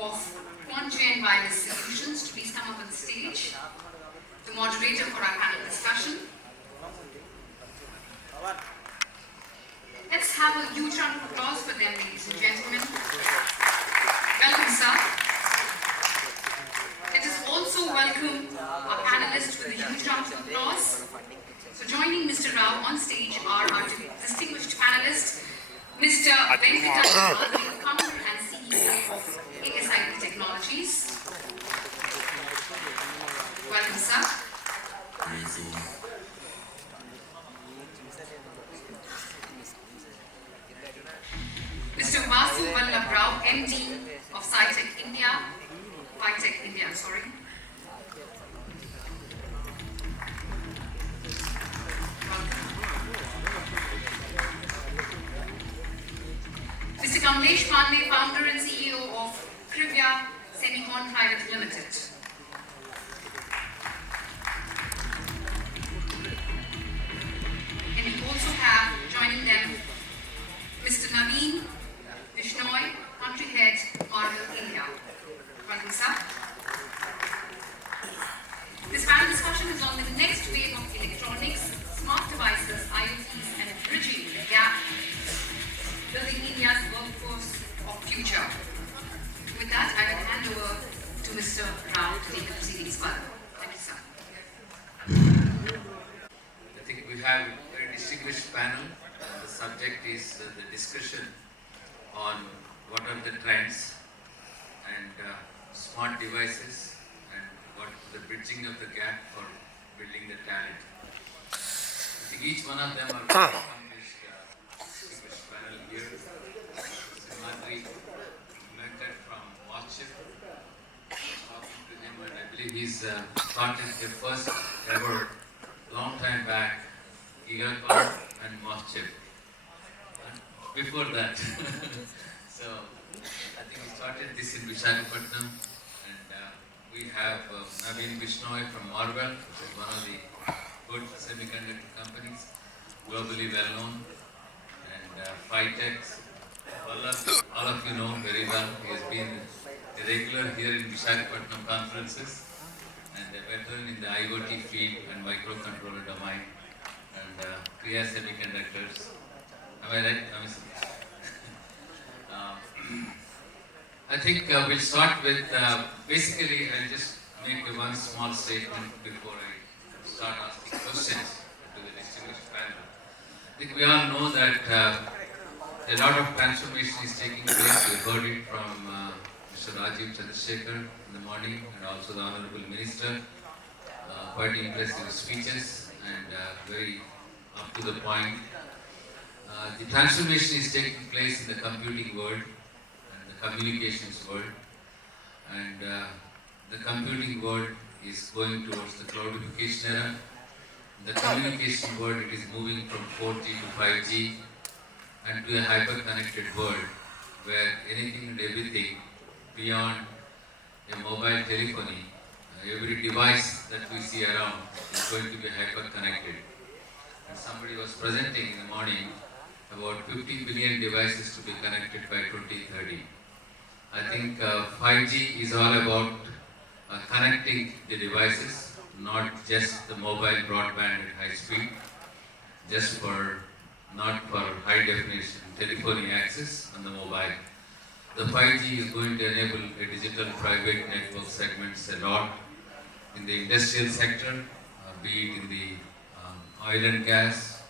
of Quant-Chain Wireless Solutions to please come up on the stage, the moderator for our panel discussion. Let's have a huge round of applause for them, ladies and gentlemen. Welcome, sir. Let us also welcome our panelists with a huge round of applause. So joining Mr. Rao on stage are our distinguished panelists, Mr. Venkata, founder and CEO of ASIP Technologies. Welcome, sir. Mr. Vasu Vallabh Rao, MD of Scitech India. Scitech India, I'm sorry. Mr. Kamlesh Pandey, founder and CEO of Krivya Semicon Private Limited. And we also have joining them Mr. Naveen Bishnoi, country head, Marvel India. Welcome, sir. This panel discussion is on the next wave of electronics, smart devices, IoTs, and bridging the gap, building India's workforce of future. With that, I will hand over to Mr. Rao to take the proceedings further. Thank you, sir. I think we have a very distinguished panel. The subject is the discussion on what are the trends and smart devices and what the bridging of the gap for building the talent. I think each one of them are distinguished panel here. Simhadri Venkat from Watchip. Talking to him, and I believe he's started the first ever long time back GigaCon and Watchip. Before that, so I think we started this in Visakhapatnam, and we have Naveen Bishnoi from Marvel, which is one of the good semiconductor companies, globally well known, and Phytex. All of you know very well. He has been a regular here in Visakhapatnam conferences and a veteran in the IoT field and microcontroller domain, and Kriya Semiconductors. Am I right? I think we'll start with, basically I'll just make one small statement before I start asking questions to the distinguished panel. I think we all know that a lot of transformation is taking place. We heard it from Mr. Rajiv Chandrasekhar in the morning, and also the Honorable Minister. Quite impressive speeches and very up to the point. The transformation is taking place in the computing world and the communications world, and the computing world is going towards the cloudification era. In the communication world, it is moving from 4G to 5G and to a hyper-connected world where anything and everything beyond a mobile telephony, every device that we see around is going to be hyper-connected. And somebody was presenting in the morning about 50 billion devices to be connected by 2030. I think 5G is all about connecting the devices, not just the mobile broadband at high speed, not for high definition telephony access on the mobile. The 5G is going to enable a digital private network segments a lot in the industrial sector, be it in the oil and gas,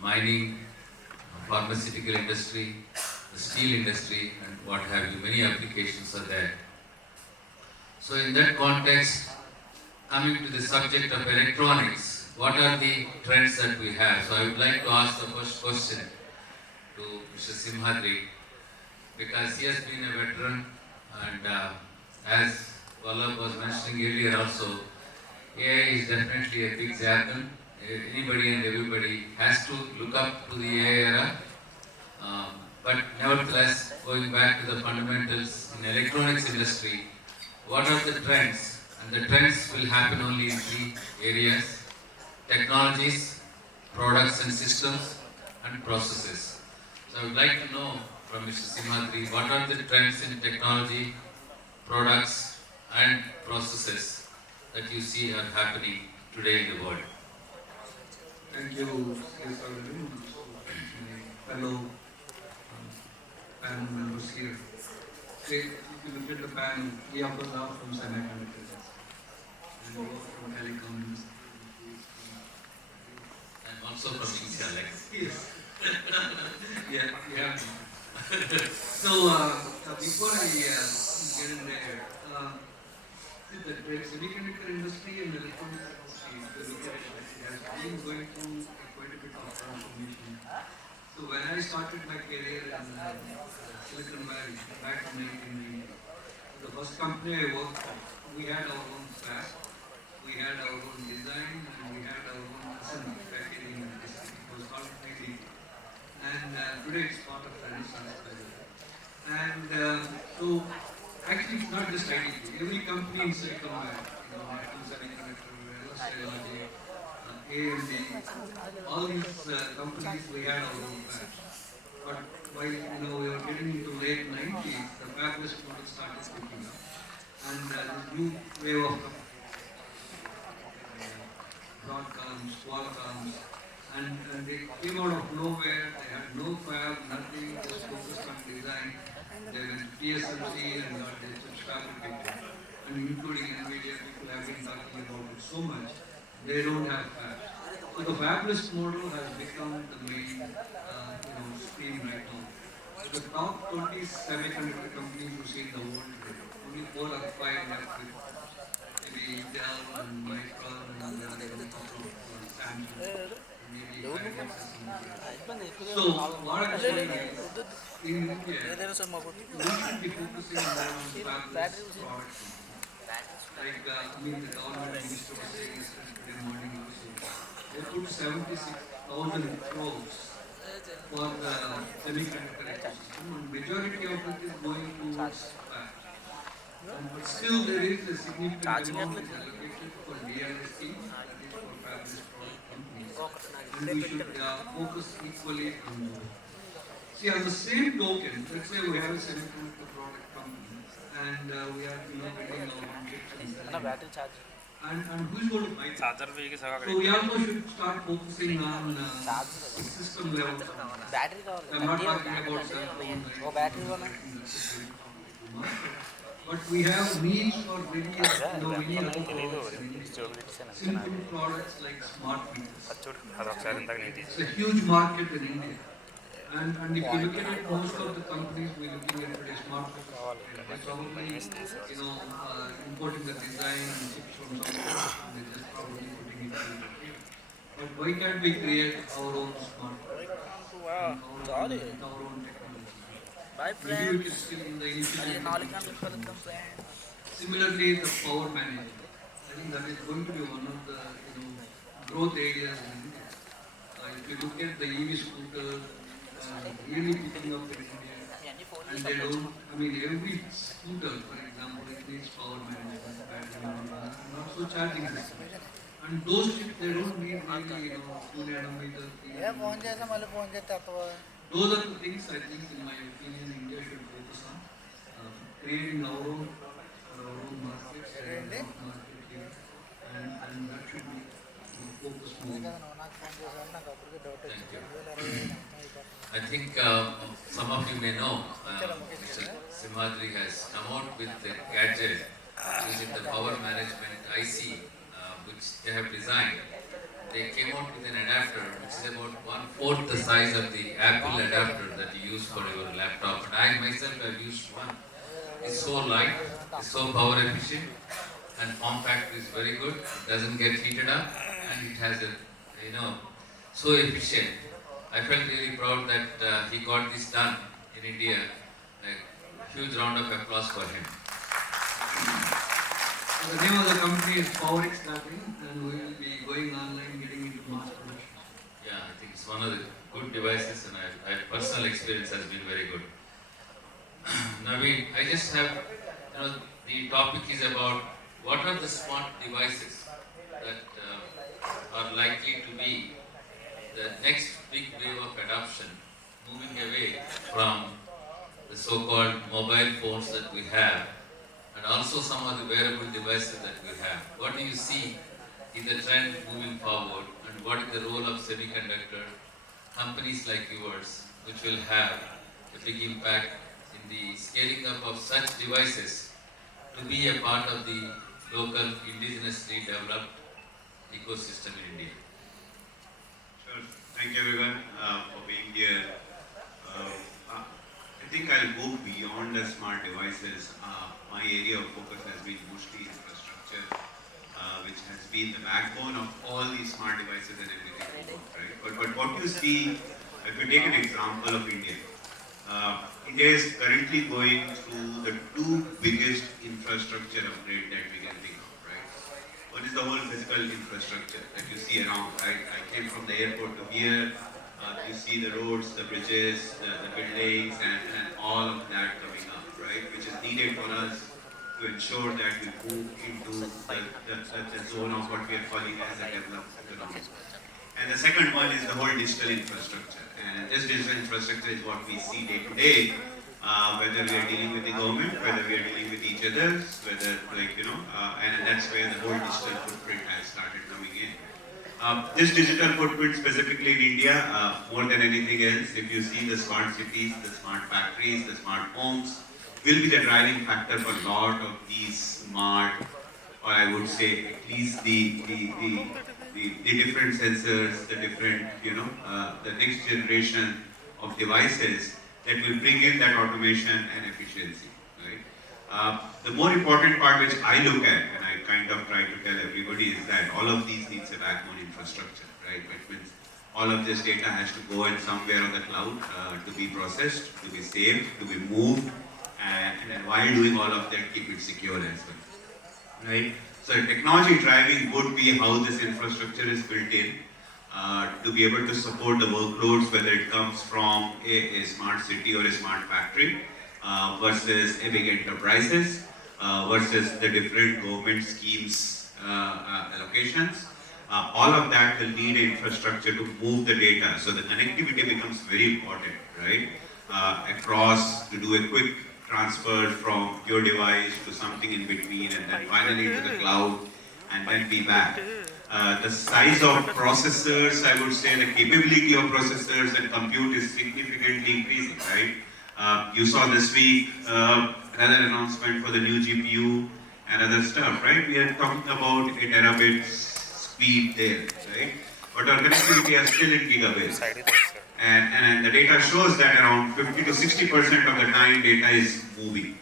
mining, pharmaceutical industry, the steel industry, and what have you. Many applications are there. So in that context, coming to the subject of electronics, what are the trends that we have? So I would like to ask the first question to Mr. Simhadri, because he has been a veteran, and as Vallabh was mentioning earlier also, AI is definitely a big jargon. Anybody and everybody has to look up to the AI era. But nevertheless, going back to the fundamentals in electronics industry, what are the trends? And the trends will happen only in three areas: technologies, products and systems, and processes. So I would like to know from Mr. Simhadri, what are the trends in technology, products and processes that you see are happening today in the world. Thank you, CSR Levin, also my fellow panel members here. Say, if you look at the panel, we of us are from semiconductors and we are from telecom industry. And also from Alex. Yes. Yeah, yeah. So, before I get in there, see the semiconductor industry and the electronics industry, if you look at it, it has been going through quite a bit of transformation. So when I started my career in Silicon Valley back in 1990, the first company I worked for, we had our own fab, we had our own design, and we had our own assembly packaging and testing. It was called IDT. And today it's part of Renaissance. By the way. And so actually it's not just IDT. Every company in Silicon Valley, Apple Semiconductor, LSI, AMD, all these companies, we had our own fabs. But while we were getting into late 90s, the fabless model started picking up. And this new wave of Broadcoms, Qualcomms, and they came out of nowhere. They had no fab, nothing, just focused on design. They went to TSMC and they just fabricated. And including NVIDIA, people have been talking about it so much. They don't have fabs. So the fabless model has become the main stream right now. The top 20 semiconductor companies you see in the world today, only 4 or 5 left with maybe Dell and Micron and couple of Samsung, maybe Hynix and so what I'm saying is, in India, we should be focusing more on fabless products. Like, the government minister was saying yesterday morning also, they put 76,000 crores for the semiconductor ecosystem, and majority of it is going towards fab. But still there is a significant amount is allocated for DRSC, that is for fabless product companies, and we should focus equally on both. See, on the same token, let's say we have a semiconductor product company, and we are building our own chips and selling. And who's going to buy it? So we also should start focusing on system level. I'm not talking about cell phone, but we have needs for various, we need other products in India. Simple products like smart meters. It's a huge market in India. And if you look at it, most of the companies we're looking at today, smart meters, they're probably, importing the design and chips from somewhere, and they're just probably putting it here. But why can't we create our own smart meters, our own technology? Maybe we can still in the initial. Similarly, the power management. I think that is going to be one of the growth areas in India. If you look at the EV scooters, really picking up in India, and they don't. Every scooter, for example, it needs power management, battery management, and also charging system. And those chips, they don't need really 2 nanometer. Those are the things I think, in my opinion, India should focus on. Creating our own markets, market here, and that should be focused more. Thank you. I think some of you may know Mr. Simhadri has come out with a gadget using the power management IC which they have designed. They came out with an adapter which is about 1/4 the size of the Apple adapter that you use for your laptop. And I myself have used one. It's so light, it's so power efficient, and form factor is very good. It doesn't get heated up, and it has a so efficient. I felt really proud that he got this done in India. A huge round of applause for him. The name of the company is PowerX Battery, and we will be going online, getting into mass production. Yeah, I think it's one of the good devices, and I personal experience has been very good. Naveen, I just have, the topic is about what are the smart devices that are likely to be the next big wave of adoption, moving away from the so-called mobile phones that we have and also some of the wearable devices that we have. What do you see in the trend moving forward, and what is the role of semiconductor companies like yours, which will have a big impact in the scaling up of such devices to be a part of the local indigenously developed ecosystem in India? Sure. Thank you everyone for being here. I think I'll go beyond the smart devices. My area of focus has been mostly infrastructure, which has been the backbone of all these smart devices and everything we do, right? But what you see, if you take an example of India, India is currently going through the two biggest infrastructure upgrade that we can think of, right? One is the whole physical infrastructure that you see around, right? I came from the airport to here, you see the roads, the bridges, the buildings, and all of that coming up, right? Which is needed for us to ensure that we move into the zone of what we are calling as a developed economy. And the second one is the whole digital infrastructure. And this digital infrastructure is what we see day to day, whether we are dealing with the government, whether we are dealing with each other, whether and that's where the whole digital footprint has started coming in. This digital footprint specifically in India, more than anything else, if you see the smart cities, the smart factories, the smart homes, will be the driving factor for a lot of these smart, or I would say at least the different sensors, the different, the next generation of devices that will bring in that automation and efficiency, right? The more important part which I look at, and I kind of try to tell everybody, is that all of these needs a backbone infrastructure, right? Which means all of this data has to go in somewhere on the cloud to be processed, to be saved, to be moved, and then while doing all of that, keep it secure as well, right? So technology driving would be how this infrastructure is built in to be able to support the workloads, whether it comes from a smart city or a smart factory versus a big enterprises versus the different government schemes allocations. All of that will need infrastructure to move the data. So the connectivity becomes very important, right? Across to do a quick transfer from your device to something in between and then finally to the cloud and then be back. The size of processors, I would say the capability of processors and compute is significantly increasing, right? You saw this week another announcement for the new GPU and other stuff, right? We are talking about 8 terabit speed there, right? But our connectivity is still in gigabits. And the data shows that around 50 to 60% of the time data is moving.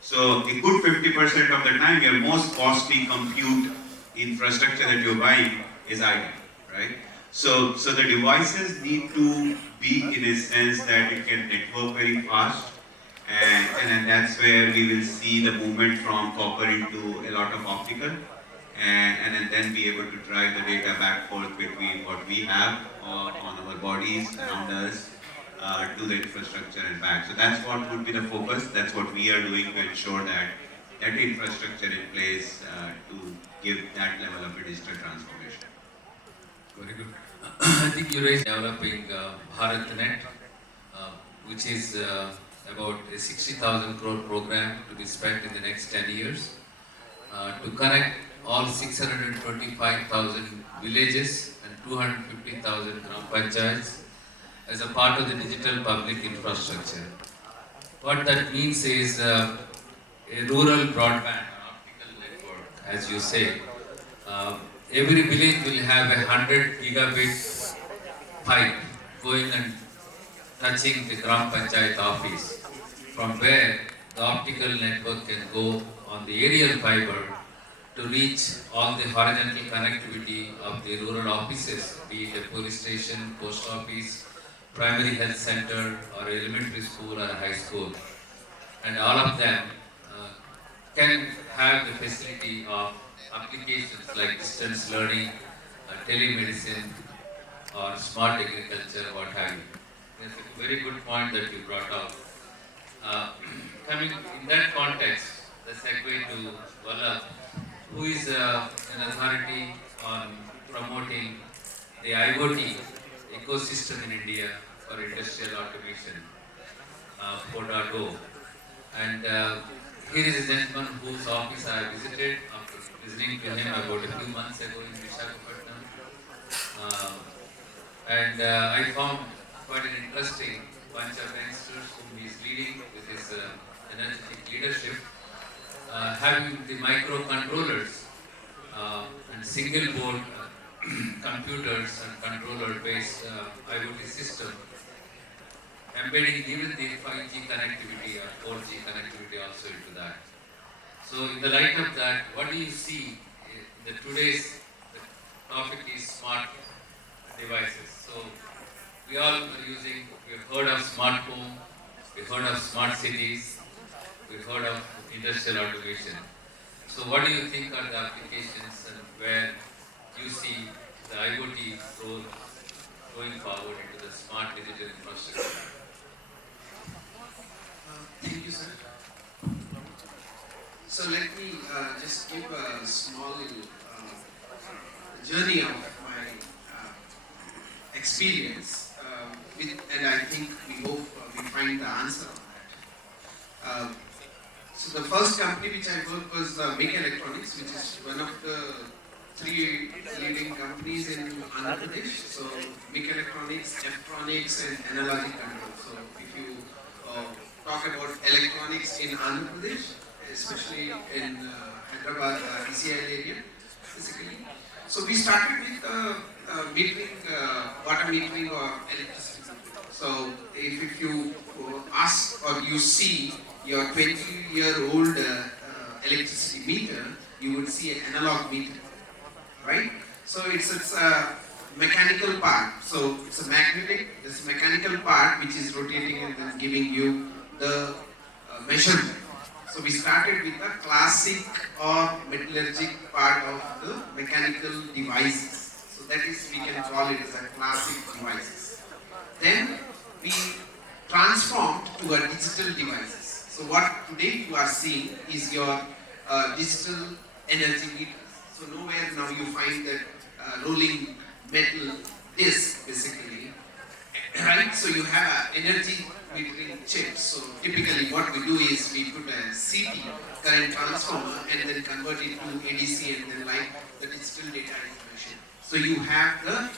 So a good 50% of the time your most costly compute infrastructure that you're buying is idle, right? So the devices need to be in a sense that it can network very fast, and that's where we will see the movement from copper into a lot of optical, and then be able to drive the data back forth between what we have on our bodies around us to the infrastructure and back. So that's what would be the focus. That's what we are doing to ensure that that infrastructure in place to give that level of a digital transformation. Very good. I think you raised developing BharatNet, which is about a 60,000 crore program to be spent in the next 10 years to connect all 625,000 villages and 250,000 gram panchayats as a part of the digital public infrastructure. What that means is a rural broadband, optical network, as you say. Every village will have 100 gigabit pipe going and touching the Gram Panchayat office, from where the optical network can go on the aerial fiber to reach all the horizontal connectivity of the rural offices, be it a police station, post office, primary health center, or elementary school or high school. And all of them can have the facility of applications like distance learning, telemedicine, or smart agriculture, what have you. That's a very good point that you brought up. Coming in that context, the segue to Vallabh, who is an authority on promoting the IoT ecosystem in India for industrial automation, 4.0. And Here is a gentleman whose office I visited after listening to him about a few months ago in Visakhapatnam. I found quite an interesting bunch of youngsters whom he is leading with his energetic leadership, having the microcontrollers and single board computers and controller based IoT system, embedding even the 5G connectivity or 4G connectivity also into that. So in the light of that, what do you see the today's the topic is smart devices. So we all are using, we've heard of smart home, we've heard of smart cities, we've heard of industrial automation. So what do you think are the applications and where you see the IoT role going forward into the smart digital infrastructure? Thank you, sir. So let me just give a small journey of my experience, and I think we hope we find the answer on that. So the first company which I worked was Make Electronics, which is one of the 3 leading companies in Andhra Pradesh. So Make Electronics, F-Tronics, and Analogic Control. So if you talk about electronics in Andhra Pradesh, especially in Hyderabad, ECIL area, basically. So we started with metering, water metering or electricity. So if you ask or you see your 20-year-old electricity meter, you would see an analog meter, right? So it's a mechanical part. So it's a this mechanical part which is rotating and then giving you the measurement. So we started with the classic or metallurgic part of the mechanical devices. So that is, we can call it as a classic devices. Then we transformed to a digital devices. So what today you are seeing is your digital energy meters. So nowhere now you find that rolling metal disc basically, right? So you have an energy metering chip. So typically what we do is we put a CT, current transformer, and then convert it to ADC and then like the digital data information. So you have the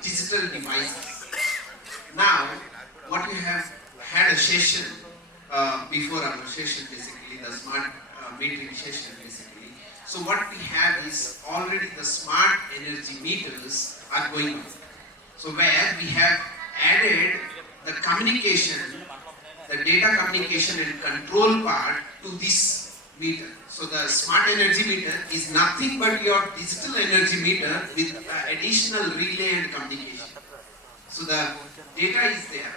digital devices. Now, what we have had a session before our session basically, the smart metering session basically. So what we have is already the smart energy meters are going on. So where we have added the communication, the data communication and control part to this meter. So the smart energy meter is nothing but your digital energy meter with additional relay and communication. So the data is there.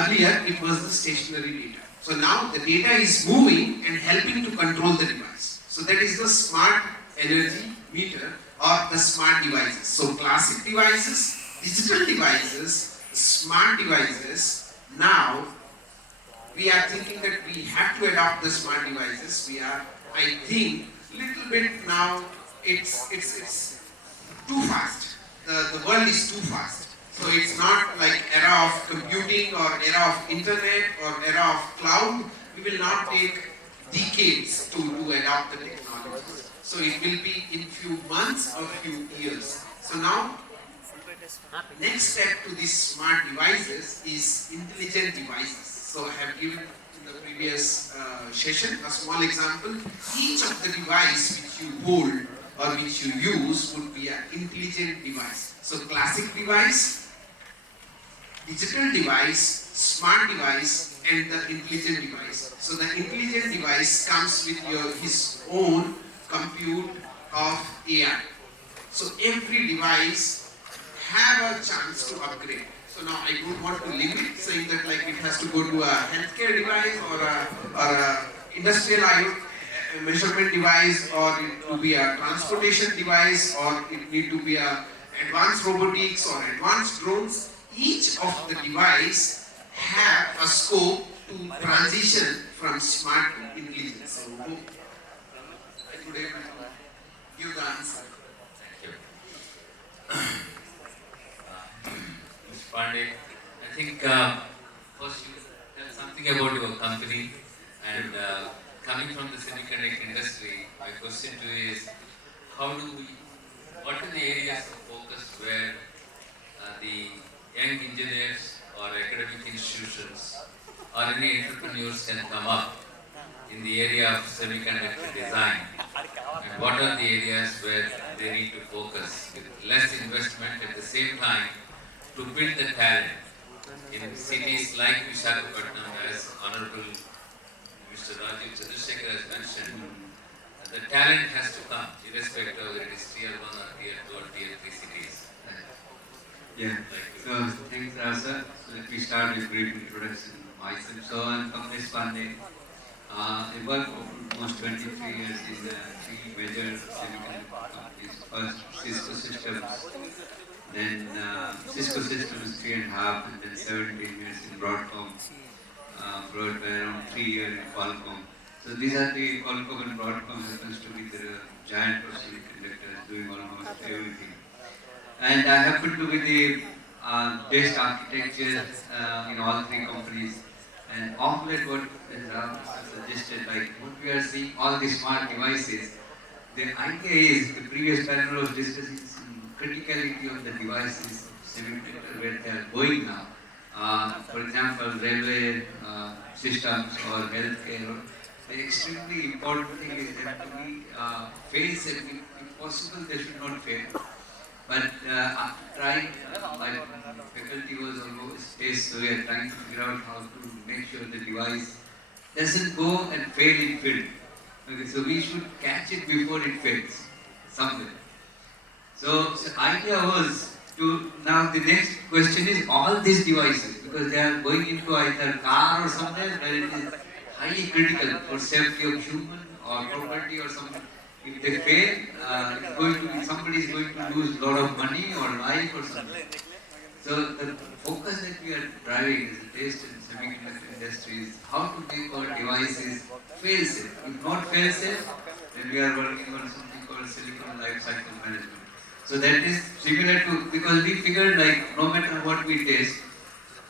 Earlier it was the stationary data. So now the data is moving and helping to control the device. So that is the smart energy meter or the smart devices. So classic devices, digital devices, smart devices. Now we are thinking that we have to adopt the smart devices. We are, I think, little bit now it's too fast. The world is too fast. So it's not like era of computing or era of internet or era of cloud. We will not take decades to adopt the technology. So it will be in few months or few years. So now next step to these smart devices is intelligent devices. So I have given in the previous session a small example. Each of the device which you hold or which you use would be an intelligent device. So classic device, digital device, smart device, and the intelligent device. So the intelligent device comes with his own compute of AI. So every device have a chance to upgrade. So now I don't want to limit saying that like it has to go to a healthcare device or a industrial IoT measurement device, or it will be a transportation device, or it need to be a advanced robotics or advanced drones. Each of the device have a scope to transition from smart to intelligent. So hope I could able to give the answer. Thank you. Mr. Pandey, I think first you tell something about your company and coming from the semiconductor industry, my question to you is, what are the areas of focus where the young engineers or academic institutions or any entrepreneurs can come up in the area of semiconductor design? And what are the areas where they need to focus with less investment at the same time to build the talent in cities like Visakhapatnam, as Honorable Mr. Rajiv Chandrasekhar has mentioned? The talent has to come, irrespective of whether it is tier 1 or tier 2 or tier 3 cities. Yeah, so thanks Rasa. So let me start with a brief introduction of myself. So I'm Kamlesh Pandey. I worked for almost 23 years in three major semiconductor companies. First Cisco Systems, then Cisco Systems 3.5, and then 17 years in Broadcom, followed by around 3 years in Qualcomm. So these are the Qualcomm and Broadcom happens to be the giant for semiconductors doing almost everything. And I happen to be the best architecture in all three companies. And of late what Ram suggested, like what we are seeing, all the smart devices, the idea is, the previous panel was discussing some criticality of the devices of semiconductor where they are going now. For example, railway systems or healthcare. The extremely important thing is that to be fail safe. If possible, they should not fail. But trying, my faculty was always faced, so we are trying to figure out how to make sure the device doesn't go and fail in field. Okay, so we should catch it before it fails, somewhere. So the idea was to, now the next question is all these devices, because they are going into either car or somewhere where it is highly critical for safety of human or property or something. If they fail, it's going to be, somebody is going to lose a lot of money or life or something. So the focus that we are driving as a taste in semiconductor industry is how to make our devices fail safe. If not fail safe, then we are working on something called silicon life cycle management. So that is similar to, because we figured like no matter what we test,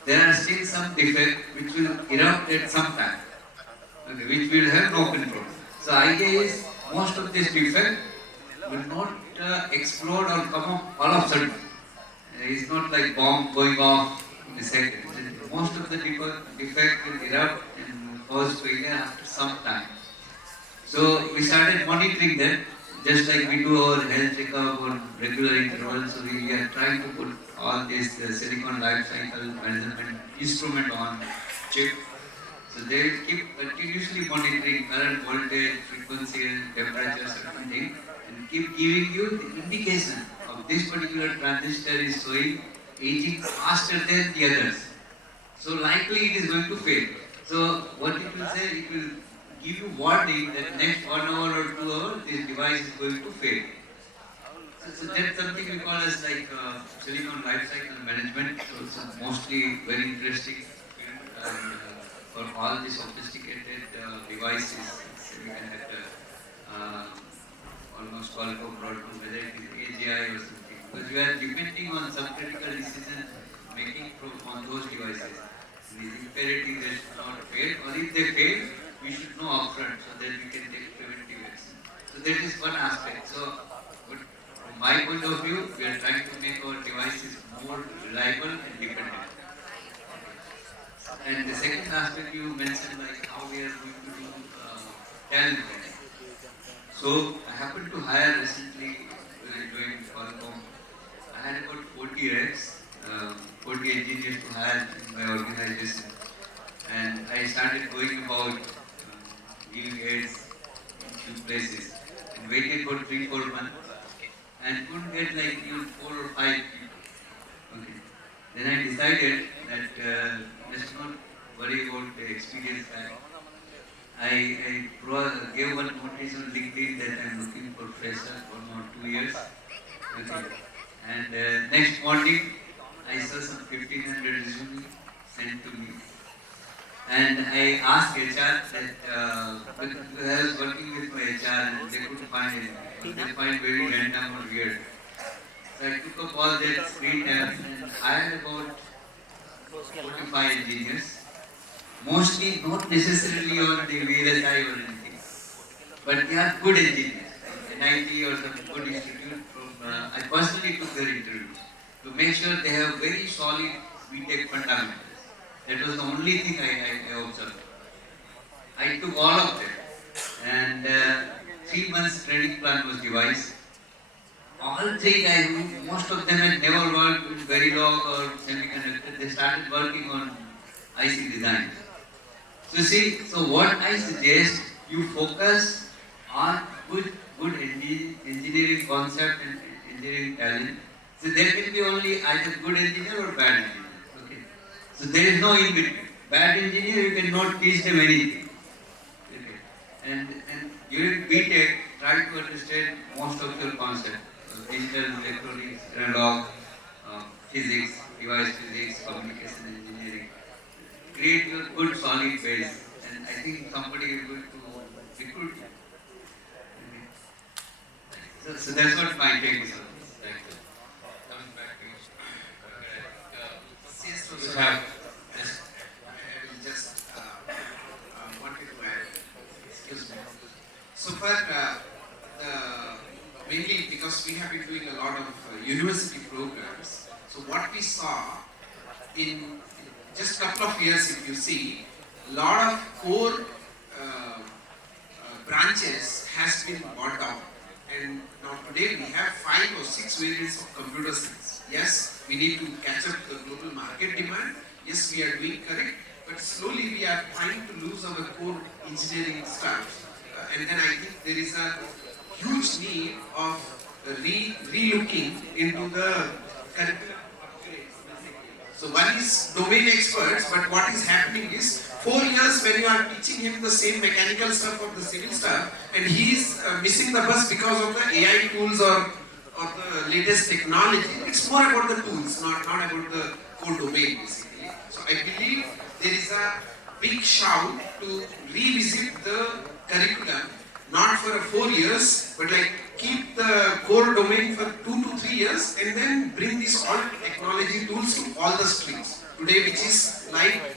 there are still some defect which will erupt at some time, okay, which will have no control. So idea is most of this defect will not explode or come up all of a sudden. It's not like bomb going off in a second. Most of the defect will erupt and cause failure after some time. So we started monitoring that, just like we do our health checkup or regular intervals. So we are trying to put all this silicon life cycle management instrument on chip. So they will keep continuously monitoring current voltage, frequency, temperature, certain thing, and keep giving you the indication of this particular transistor is showing aging faster than the others. So likely it is going to fail. So what it will say, it will give you warning that next 1 hour or 2 hours this device is going to fail. So that's something we call as like silicon life cycle management. So it's mostly very interesting and, for all the sophisticated devices, semiconductor, almost Qualcomm, Broadcom, whether it is AGI or something, because we are depending on some critical decision making on those devices. It is imperative they should not fail, or if they fail, we should know upfront so that we can take preventive action. So that is one aspect. So, from my point of view, we are trying to make our devices more reliable and dependent. And the second aspect you mentioned, like how we are going to do talent planning. So I happened to hire recently when I joined Qualcomm. I had about 40 reps, 40 engineers to hire in my organization. And I started going about giving aids in few places and waited for 3-4 months and couldn't get like even 4 or 5 people. Okay. Then I decided that let's not worry about the experience back. I gave one notice on LinkedIn that I am looking for fresher for more 2 years. Okay. And next morning, I saw some 1500 resumes sent to me. And I asked HR that, because I was working with my HR and they couldn't find anything. They find very random or weird. So I took up all that screen time and hired about 45 engineers. Mostly not necessarily on the VLSI or anything. but they are good engineers. NIT or some good institute I personally took their interviews to make sure they have very solid BTech fundamentals. That was the only thing I observed. I took all of them, and 3 months training plan was devised. All 3 guys, most of them had never worked with Verilog or semiconductor. They started working on IC design. So see, so what I suggest, you focus on good engineering concept and engineering talent. So there can be only either good engineer or bad engineer. Okay. So there is no in between. Bad engineer, you cannot teach them anything. Okay. And during BTech, try to understand most of your concepts. Digital, electronics, analog, physics, device physics, communication engineering. Create your good solid base, and I think somebody is going to recruit you. So that's what my take is on this. Thank you. Coming back to you, Yes, you so have this. I will just wanted to add, excuse me. So for mainly because we have been doing a lot of university programs, so what we saw in just couple of years, if you see, a lot of core branches has been bought out, and now today we have 5 or 6 variants of computer science. Yes, we need to catch up the global market demand. Yes, we are doing correct, but slowly we are trying to lose our core engineering stuff. And then I think there is a huge need of re-looking into the curriculum. So one is domain experts, but what is happening is 4 years when you are teaching him the same mechanical stuff or the civil stuff, and he is missing the bus because of the AI tools or the latest technology. It's more about the tools, not about the core domain basically. So I believe there is a big shout to revisit the curriculum, not for 4 years, but like keep the core domain for 2 to 3 years and then bring these all technology tools to all the streams. Today, which is like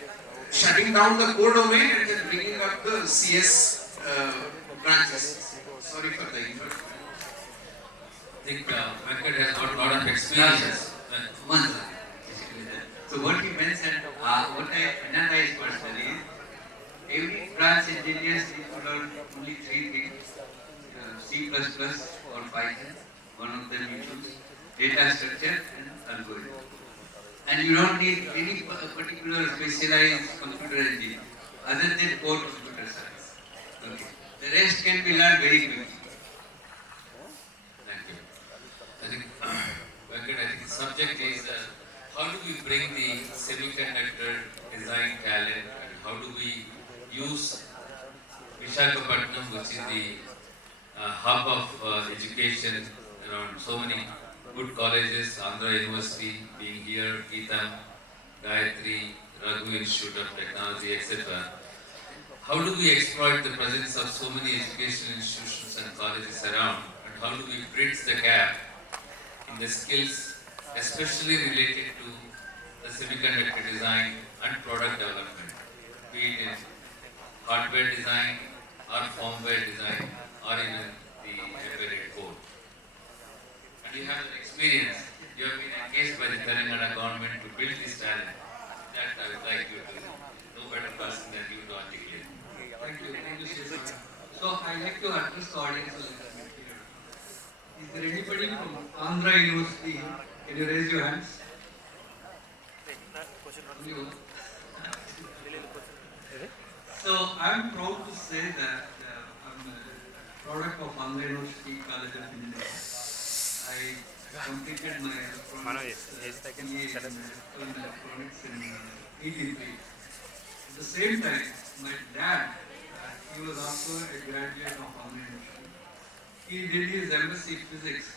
shutting down the core domain and then bringing up the CS branches. Sorry for the interruption. I think Venkat has got a lot of experience. One slide, basically that. So what he mentioned, what I analyzed personally, every branch engineers need to learn only 3 things: C++ or Python. One of them you choose. Data structure and algorithm. And you don't need any particular specialized computer engineering other than core computer science. Okay. The rest can be learned very quickly. Thank you. I think, Venkat, I think the subject is how do we bring the semiconductor design talent and how do we use Visakhapatnam, which is the hub of education around so many good colleges, Andhra University being here, Geetam, Gayatri, Raghu Institute of Technology, etc. How do we exploit the presence of so many educational institutions and colleges around, and how do we bridge the gap in the skills, especially related to the semiconductor design and product development, be it in hardware design or firmware design or even the embedded code. And you have experience, you have been engaged by the Telangana government to build this talent. That I would like you to, no better person than you to articulate. Thank you, Sri. So I like to address the audience a little bit here. Is there anybody from Andhra University? Can you raise your hands? You. So I'm proud to say that I'm a product of Andhra University College of Engineering. I completed my electronics BA in electronics in 83. At the same time, my dad, he was also a graduate of Andhra University. He did his MSc Physics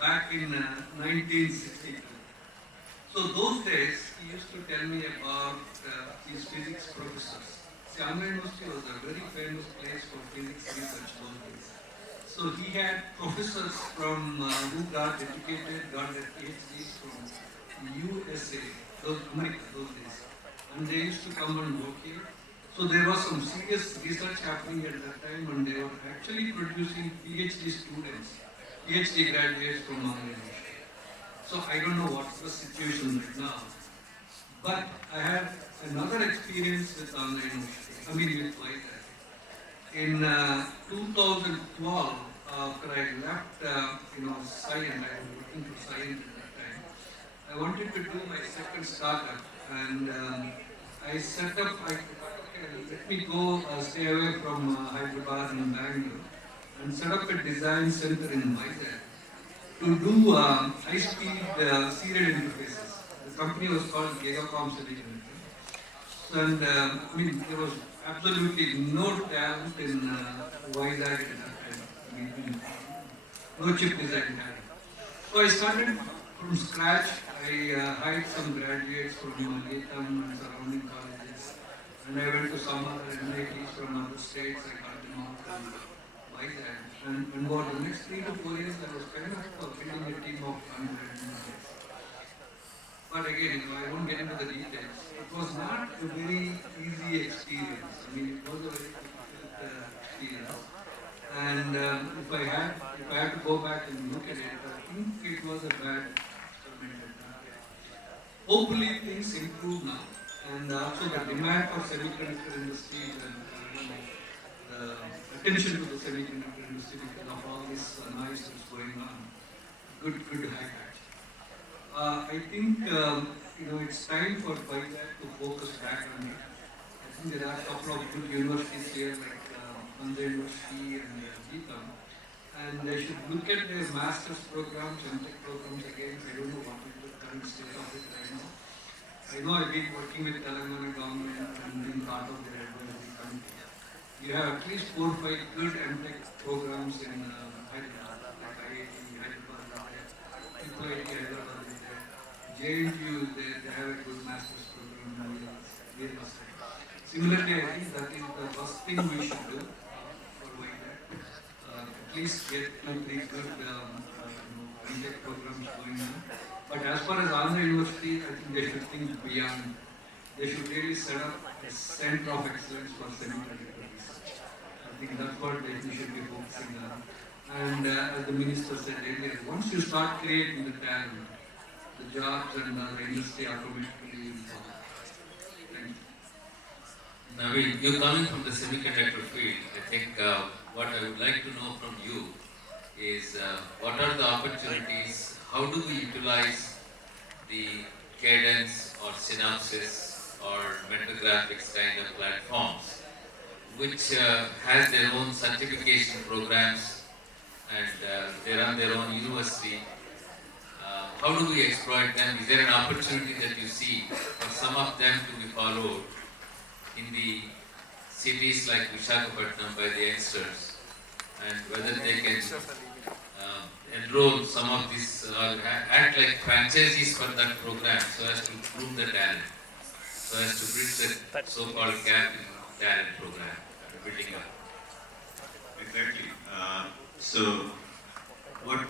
back in 1962. So those days, he used to tell me about his physics professors. See, Andhra University was a very famous place for physics research those days. So he had professors from who got educated, got their PhDs from USA, America those days. And they used to come and work here. So there was some serious research happening at that time, and they were actually producing PhD students, PhD graduates from Andhra University. So I don't know what's the situation right now, but I had another experience with Andhra University. I mean with Vizag. In 2012, after I left, science, I was working for science at that time. I wanted to do my second startup, and I set up. I thought, okay, let me go stay away from Hyderabad and Bangalore, and set up a design center in Vizag to do high-speed serial interfaces. The company was called Gigacom Semiconductor, and I mean there was absolutely no talent in Vizag at that time. I mean, no chip design talent. So I started from scratch. I hired some graduates from Leitham and surrounding colleges, and I went to some other NITs from other states. I got them all from Vizag. And over the next 3 to 4 years, I was kind of building a team of 100 engineers. But again, I won't get into the details. It was not a very easy experience. I mean, it was a very difficult experience. And if I had to go back and look at it, I think it was a bad experiment. Hopefully things improve now, and also the demand for semiconductor industry and the attention to the semiconductor industry because of all this noise that's going on. Good highlight. I think it's time for Vizag to focus back on it. I think there are a couple of good universities here like Andhra University and Leitham, and they should look at their master's programs and tech programs again. I don't know what is the current state of it right now. I know I've been working with Telangana government and being part of their advisory committee. You have at least 4 or 5 good MTech programs in Hyderabad, like IIT Hyderabad, IIT Hyderabad is there. JNTU is there, they have a good master's program in real estate. Similarly, I think that is the first thing we should do for Vizag. At least get 2 or 3 good MTech programs going on. But as far as Andhra University, I think they should think beyond. They should really set up a center of excellence for semiconductor research. I think that's what they should be focusing on. And as the minister said earlier, once you start creating the talent, the jobs and the industry automatically will follow. Thank you. Naveen, you coming from the semiconductor field, I think what I would like to know from you is what are the opportunities, how do we utilize the Cadence or Synopsys or Metagraphics kind of platforms which has their own certification programs and they run their own university. How do we exploit them? Is there an opportunity that you see for some of them to be followed in the cities like Visakhapatnam by the youngsters, and whether they can enroll some of these, act like franchisees for that program so as to groom the talent, so as to bridge the so-called gap in talent program, building up. Exactly. So what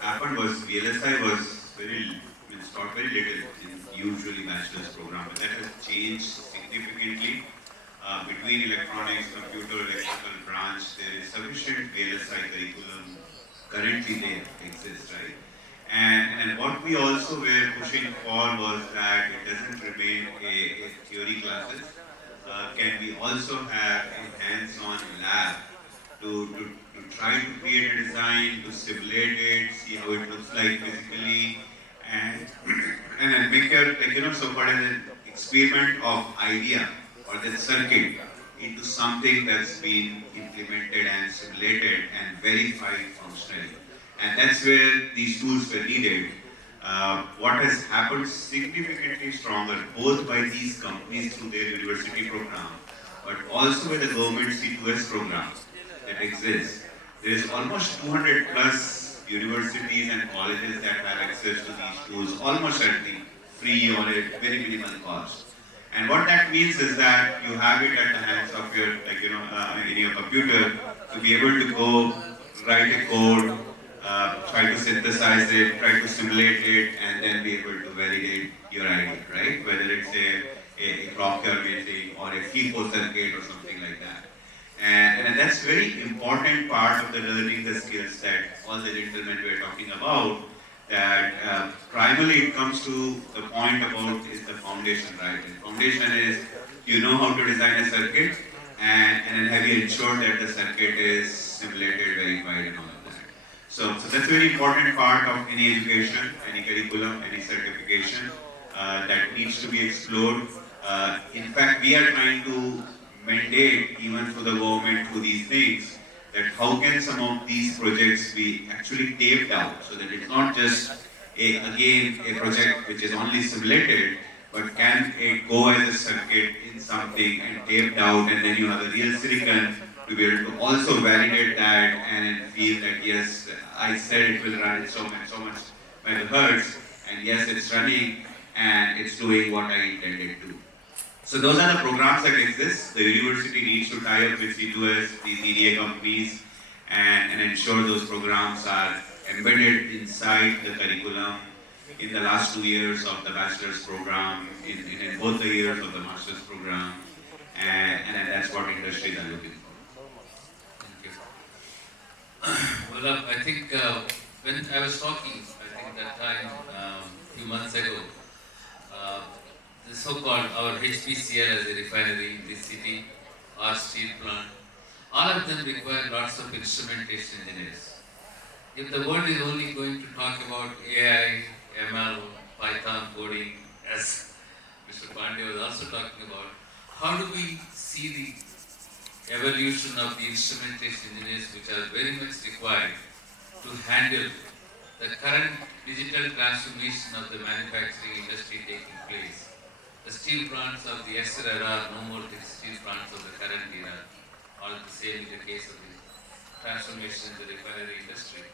happened was VLSI was taught very little in usually bachelor's program, but that has changed significantly. Between electronics, computer, electrical branch, there is sufficient VLSI curriculum currently there exists, right? And what we also were pushing for was that it doesn't remain a theory classes. Can we also have a hands-on lab to try to create a design, to simulate it, see how it looks like physically, and then make it so-called an experiment of idea or that circuit into something that's been implemented and simulated and verified functionally. And that's where these tools were needed. What has happened significantly stronger, both by these companies through their university program, but also by the government C2S program that exists. There is almost 200 plus universities and colleges that have access to these tools, almost at the free or at very minimal cost. And what that means is that you have it at the hands of your, in your computer to be able to go write a code, try to synthesize it, try to simulate it, and then be able to validate your idea, right? Whether it's a clock you're using or or a FIFO circuit or something like that. And that's very important part of the learning the skills that all the gentlemen were talking about, that primarily it comes to the point about is the foundation, right? And foundation is you know how to design a circuit and then have you ensured that the circuit is simulated, verified and all of that. So that's a very important part of any education, any curriculum, any certification that needs to be explored. In fact, we are trying to mandate even for the government through these things that how can some of these projects be actually taped out so that it's not just again a project which is only simulated, but can it go as a circuit in something and taped out, and then you have a real silicon to be able to also validate that and feel that yes, I said it will run so much megahertz, and yes, it's running and it's doing what I intended to. So those are the programs that exist. The university needs to tie up with C2S, these EDA companies, and ensure those programs are embedded inside the curriculum in the last 2 years of the bachelor's program, in both the years of the master's program, and that's what industries are looking for. Thank you. Well, I think when I was talking, I think that time, few months ago, the so-called our HPCL as a refinery in this city, our steel plant, all of them require lots of instrumentation engineers. If the world is only going to talk about AI, ML, Python coding, as Mr. Pandey was also talking about, how do we see the evolution of the instrumentation engineers which are very much required to handle the current digital transformation of the manufacturing industry taking place? The steel plants of the yesterday are no more the steel plants of the current era, or the same in the case of the transformation in the refinery industry,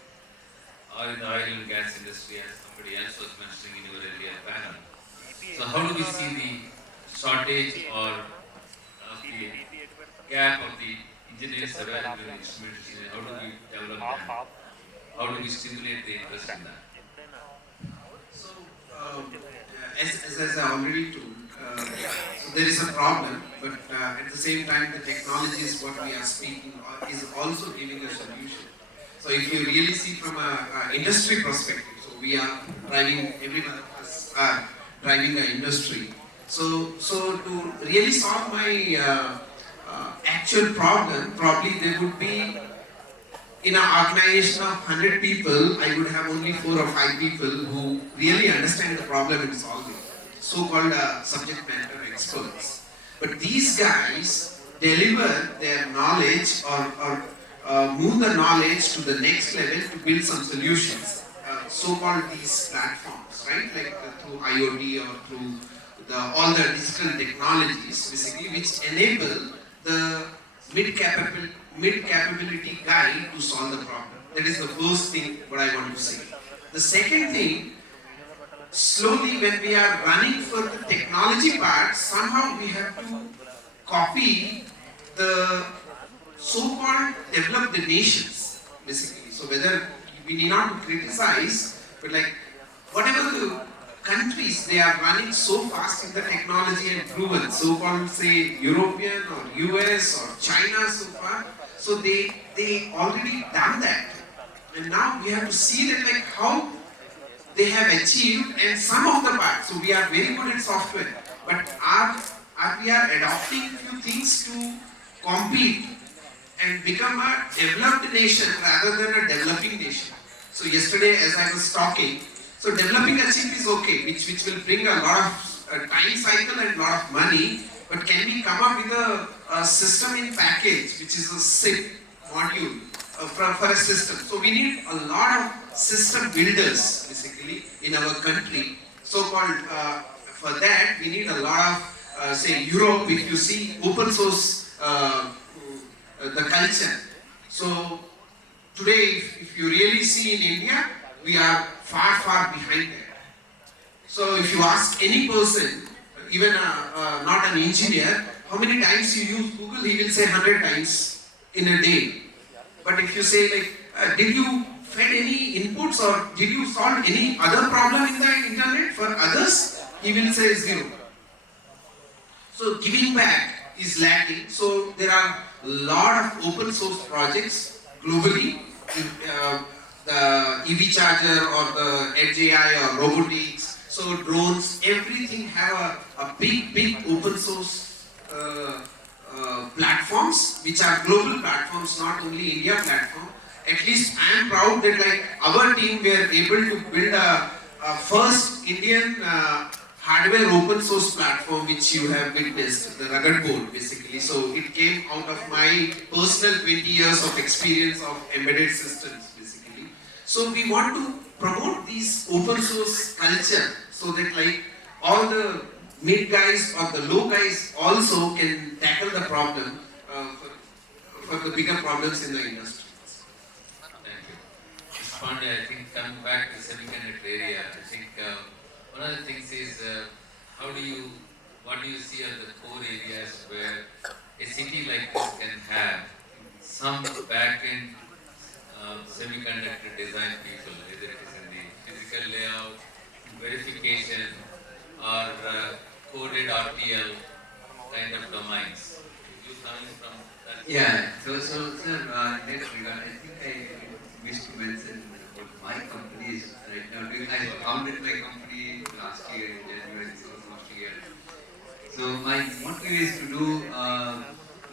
or in the oil and gas industry, as somebody else was mentioning in your earlier panel. So how do we see the shortage or the gap of the engineers available in instrumentation? How do we develop them? How do we stimulate the interest in that? So, as I already told, so there is a problem, but at the same time, the technology is what we are speaking is also giving a solution. So if you really see from a industry perspective, so we are driving, every one of us are driving the industry. So to really solve my actual problem, probably there would be, in an organization of 100 people, I would have only 4 or 5 people who really understand the problem and solve it. So-called subject matter experts. But these guys deliver their knowledge or move the knowledge to the next level to build some solutions. So-called these platforms, right? Like through IoT or through all the digital technologies, basically, which enable the mid-capability guy to solve the problem. That is the first thing what I want to say. The second thing, slowly when we are running for the technology part, somehow we have to copy the so-called developed nations, basically. So whether we need not to criticize, but like whatever the countries, they are running so fast in the technology and proven, so-called say European or US or China so far, so they already done that. And now we have to see that like how they have achieved, and some of the parts, so we are very good at software, but we are adopting few things to compete and become a developed nation rather than a developing nation. So yesterday as I was talking, so developing a chip is okay, which will bring a lot of time cycle and a lot of money, but can we come up with a system in package, which is a SIP module for a system. So we need a lot of system builders basically in our country. So-called for that we need a lot of say Europe. If you see open source the culture. So today if you really see in India, we are far behind that. So if you ask any person, even not an engineer, how many times you use Google, he will say 100 times in a day. But if you say like, did you fed any inputs or did you solve any other problem in the internet for others, he will say 0. So giving back is lacking. So there are a lot of open source projects globally. The EV charger or the Edge AI or robotics, so drones, everything have a big open source platforms which are global platforms, not only India platform. At least I am proud that like our team were able to build a first Indian hardware open source platform which you have witnessed, the rugged board basically. So it came out of my personal 20 years of experience of embedded systems basically. So we want to promote these open source culture so that like all the mid guys or the low guys also can tackle the problem for the bigger problems in the industry. Thank you. Mr. Pandey, I think coming back to the semiconductor area, I think one of the things is what do you see as the core areas where a city like this can have some back-end semiconductor design people, whether it is in the physical layout, verification, or coded RTL kind of domains. You coming from that? Yeah, so sir, in that regard, I think I wish to mention about my companies right now. I founded my company last year in January, so almost a year. So my motive is to do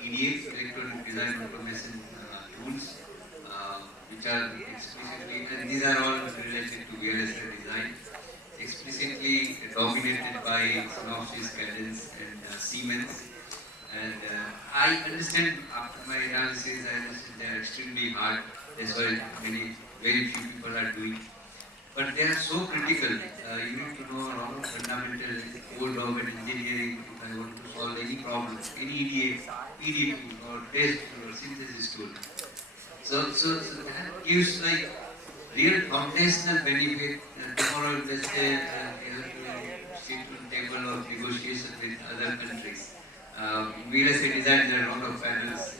EDA, electronic design automation tools, which are explicitly, and these are all related to VLSI design, explicitly dominated by Synopsys, Cadence, and Siemens. And I understand, after my analysis, I understand they are extremely hard. That's why very few people are doing. But they are so critical. You need to know a lot of fundamental old dog and engineering if I want to solve any problem, any EDA, PD tool or test tool or synthesis tool. So that gives like real foundational benefit. Tomorrow, let's say, you have to sit on table of negotiation with other countries. VLSI design, there are a lot of panels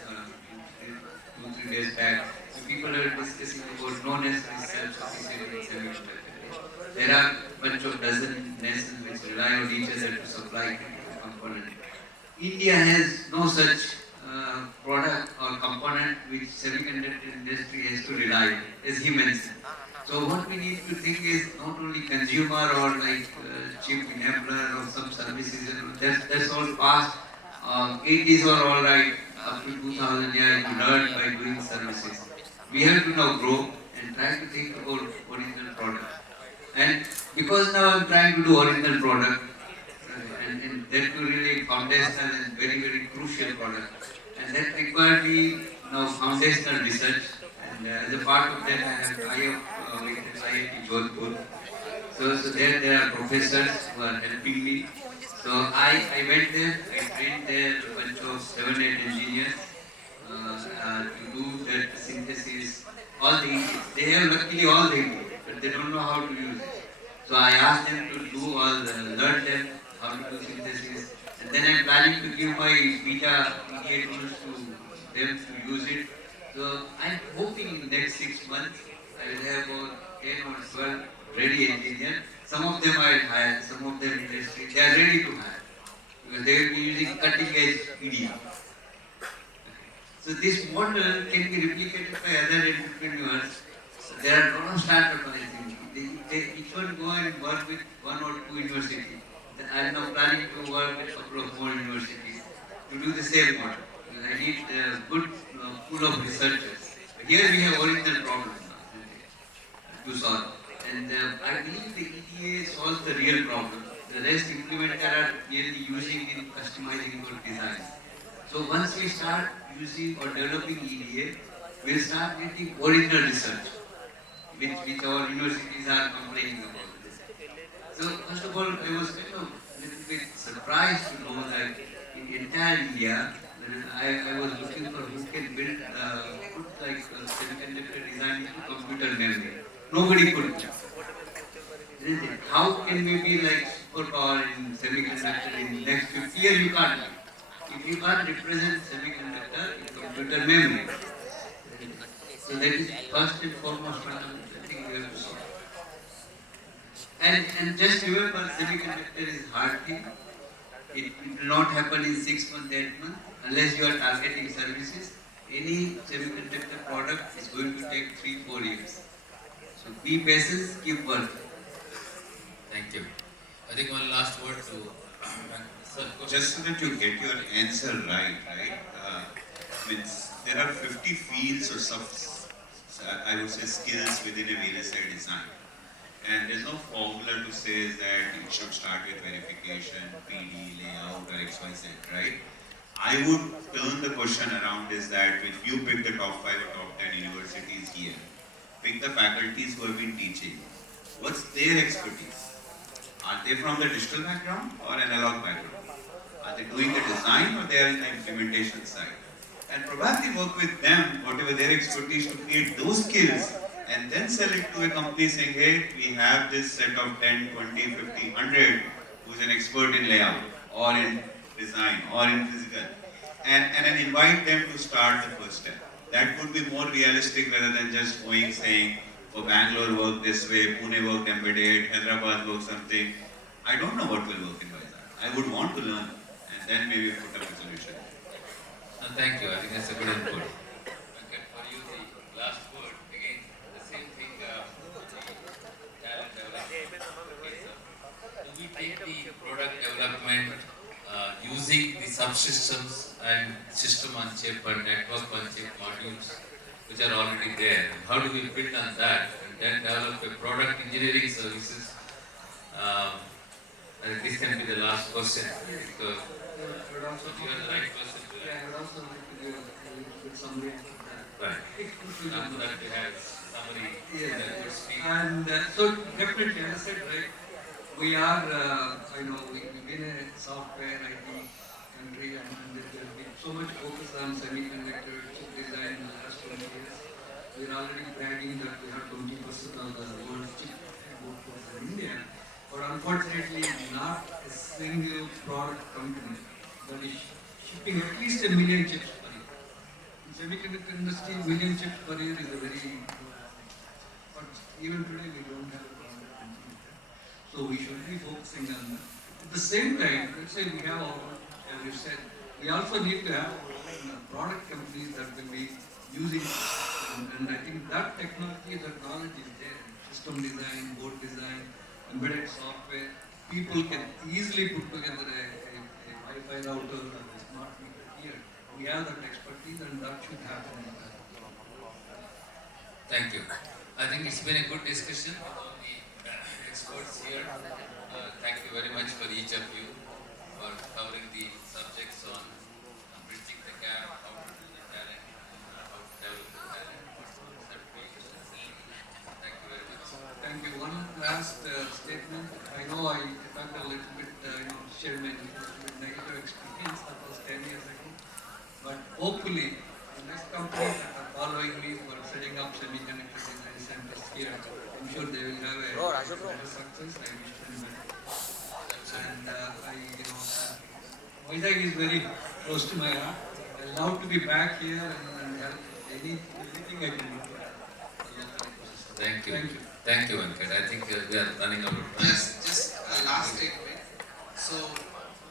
2-3 days back. So people are discussing about no nation is self-sufficient in semiconductor. There are a bunch of dozen nations which rely on each other to supply component. India has no such product or component which semiconductor industry has to rely on, as he mentioned. So what we need to think is not only consumer or like chip enabler or some services, that's all past. 80s are all right, up to 2000, yeah, you learn by doing services. We have to now grow and try to think about original product. And because now I'm trying to do original product, and that to really foundational and very crucial product. And that requires me now foundational research. And as a part of that, I have tie-up with IIT Jodhpur. So there are professors who are helping me. So I went there, I trained there a bunch of 7-8 engineers to do that synthesis, all the ingredients. They have luckily all the ingredients, but they don't know how to use it. So I asked them to do learn them how to do synthesis, and then I'm planning to give my beta EDA tools to them to use it. So I'm hoping in the next 6 months I will have about 10 or 12 ready engineers. Some of them I will hire, some of them industry, they are ready to hire. Because they will be using cutting edge EDA. So this model can be replicated by other entrepreneurs. There are a lot of startups, I think. They each one go and work with 1 or 2 universities. I am now planning to work with a couple of more universities to do the same model. I need a good pool of researchers. Here we have original problem to solve. And I believe the EDA solves the real problem. The rest implementer are merely using in customizing your design. So once we start using or developing EDA, we'll start getting original research, which our universities are complaining about. So first of all, I was kind of a little bit surprised to know that in entire India, I was looking for who can build, put like semiconductor design into computer memory. Nobody could. How can we be like superpower in semiconductor in next 50 years? You can't. If you can't represent semiconductor in computer memory. So that is first and foremost fundamental thing we have to solve. And just remember, semiconductor is hard thing. It will not happen in 6 months, 8 months, unless you are targeting services. Any semiconductor product is going to take 3-4 years. So be patient, keep working. Thank you. I think one last word to sir. Just so that you get your answer right, means there are 50 fields or I would say skills within a VLSI design. And there's no formula to say that it should start with verification, PD, layout or XYZ, right? I would turn the question around is that if you pick the top 5 or top 10 universities here, pick the faculties who have been teaching, what's their expertise? Are they from the digital background or analog background? Are they doing the design or they are in the implementation side? And probably work with them, whatever their expertise, to create those skills and then sell it to a company saying, hey, we have this set of 10, 20, 50, 100 who's an expert in layout or in design or in physical, and then invite them to start the first step. That would be more realistic rather than just going saying, oh, Bangalore work this way, Pune work embedded, Hyderabad work something. I don't know what will work in Vizag. I would want to learn and then maybe put up a solution. Thank you. I think that's a good input. Okay, for you, the last word. Again, the same thing. Talent development. Okay, so do we take the product development using the subsystems and system on chip and network on chip modules which are already there? How do we build on that and then develop a product engineering services? And this can be the last question because you are the right person. I would also like to give a little bit summary of that. Right. After that we have summary. Yeah. Good speak. And so definitely, as I said, right, we are, we've been a software IT country and there's been so much focus on semiconductor chip design in the last 20 years. We're already bragging that we have 20% of the world's chip workforce in India. But unfortunately, not a single product company that is shipping at least 1 million chips per year. In semiconductor industry, 1 million chips per year is a very, but even today we don't have a product company. So we should be focusing on that. At the same time, let's say we have our own, as you said, we also need to have product companies that will be using system. And I think that technology, that knowledge is there. System design, board design, embedded software. People can easily put together a Wi-Fi router or a smart meter here. We have that expertise and that should happen. Thank you. I think it's been a good discussion with all the experts here. Thank you very much for each of you for covering the subjects on bridging the gap, how to do the talent, how to develop the talent, certifications. Thank you very much. Thank you. One last statement. I know I talked a little bit, shared my negative experience that was 10 years ago. But hopefully, the next companies that are following me for setting up semiconductor design centers here, I'm sure they will have a success. I wish them well. And Vizag is very close to my heart. I love to be back here and help anything I can do. Thank you. Thank you. Thank you, Venkat. I think we are running out of time. Just a last statement. So,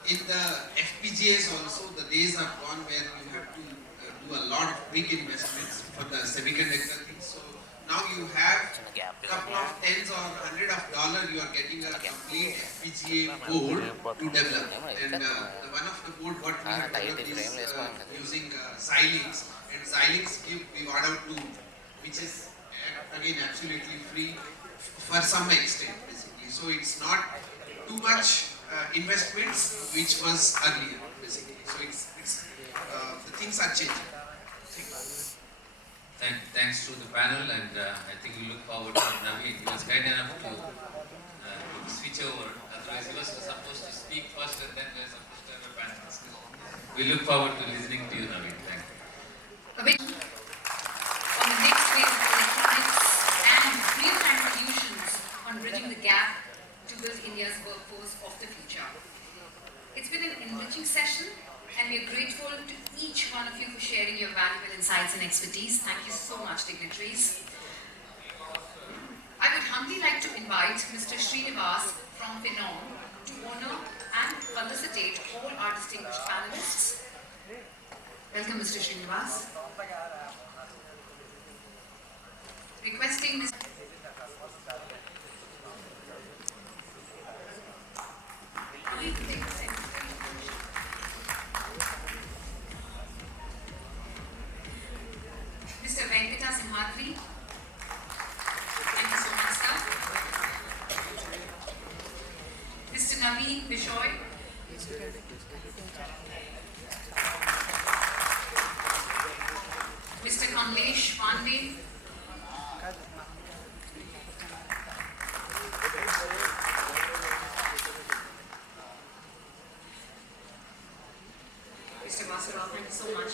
in the FPGAs also, the days are gone where you have to do a lot of big investments for the semiconductor thing. So, now you have a couple of tens or hundred of dollars, you are getting a complete FPGA board to develop. And the one of the board what we have developed is using Xilinx. And Xilinx give Vivado 2, which is again absolutely free for some extent basically. So it's not too much investments which was earlier basically. So it's the things are changing. Thanks to the panel, and I think we look forward to Naveen. He was kind enough to switch over. Otherwise, he was supposed to speak first, and then we were supposed to have a panel discussion. We look forward to listening to you, Naveen. Thank you. A bit on the next phase of electronics and real-time solutions on bridging the gap to build India's workforce of the future. It's been an enriching session, and we are grateful to each one of you for sharing your valuable insights and expertise. Thank you so much, dignitaries. I would humbly like to invite Mr. Srinivas from Phenom to honor and felicitate all our distinguished panelists. Welcome, Mr. Srinivas. Requesting Mr. Mr. Venkata Simhadri. Thank you so much, sir. Mr. Naveen Bishoy. Mr. Kamlesh Pandey. Mr. Vasarao, thank you so much.